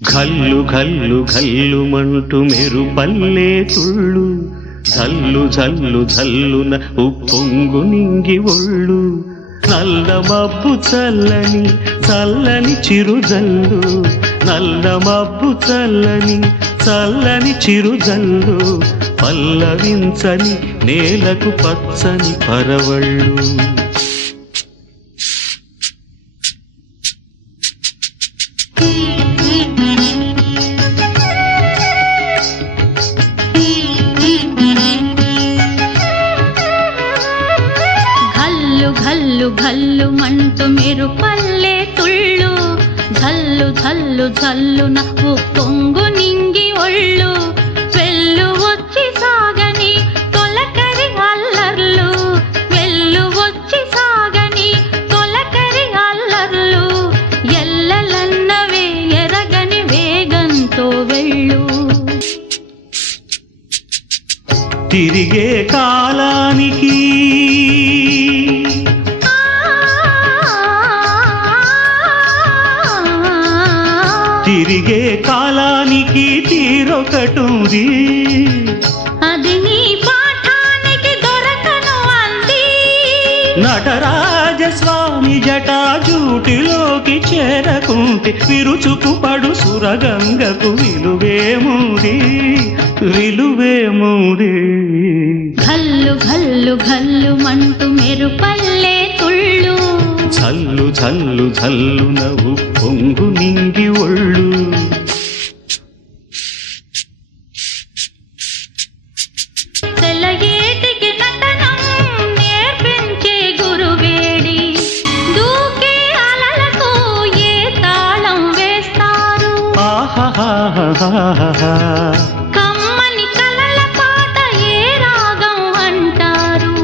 ఘల్లు ఘల్లు ఘల్లుమంటూ మెరుపల్లే తుళ్ళు జల్లు జల్లు జల్లున ఉప్పొంగు నింగి ఒళ్ళు నల్ల మబ్బు చల్లని చల్లని చిరుజల్లు నల్ల మబ్బు చల్లని చల్లని చిరుజల్లు పల్లవించని నేలకు పచ్చని పరవళ్ళు ఘల్లు ఘల్లు మంటూ మెరుపల్లే తుళ్ళు జల్లు జల్లు జల్లున ఉప్పొంగు నింగి ఒళ్ళు వెళ్ళు వచ్చి సాగని తొలకరి అల్లర్లు వెళ్ళు వచ్చి సాగని తొలకరి అల్లర్లు ఎల్లలన్నవే ఎరగని వేగంతో వెళ్ళు తిరిగే కాలానికి తిరిగే కాలానికి తీరొకటుంది అది నీ పాఠానికి దొరకను అంది నటరాజస్వామి జటాజూటిలోకి చేరకుంటే విరుచుకు పడు సురగంగకు విలువేముంది విలువేముంది ఘల్లు ఘల్లు ఘల్లు మంటూ మెరుపల్లే తుళ్ళు జల్లు జల్లు జల్లున ఉప్పొంగు నింగి ఒళ్ళు తెల్లగేటికి నటనం నేర్పించే గురువేడి దూకే అలలకు ఏ తాళం వేస్తారు ఆహాహాహాహా కమ్మని కలల పాట ఏ రాగం అంటారు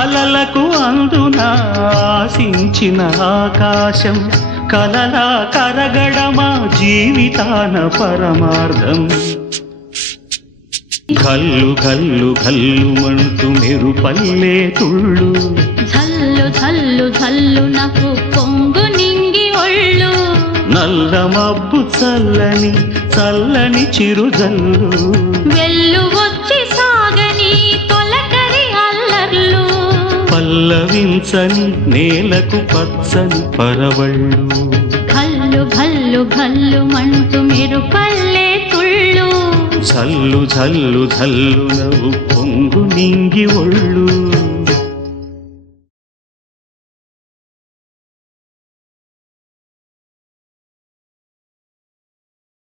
అలలకు అందున ఆశించిన ఆకాశం కలలా కరగడమా జీవితాన పరమార్థం ఘల్లు ఘల్లు ఘల్లుమంటూ మెరుపల్లే తుళ్ళు జల్లు జల్లు జల్లున ఉప్పొంగు నింగి ఒళ్ళు నల్ల మబ్బు చల్లని చల్లని చిరుజల్లు వెళ్ళు వచ్చి సాగని తొలకరి అల్లర్లు పల్లవించని నేలకు పచ్చని పరవళ్ళు ఘల్లు ఘల్లు ఘల్లు మంటూ మెరుపల్లే తుళ్ళు జల్లు జల్లు జల్లున ఉప్పొంగు నింగి ఒళ్ళు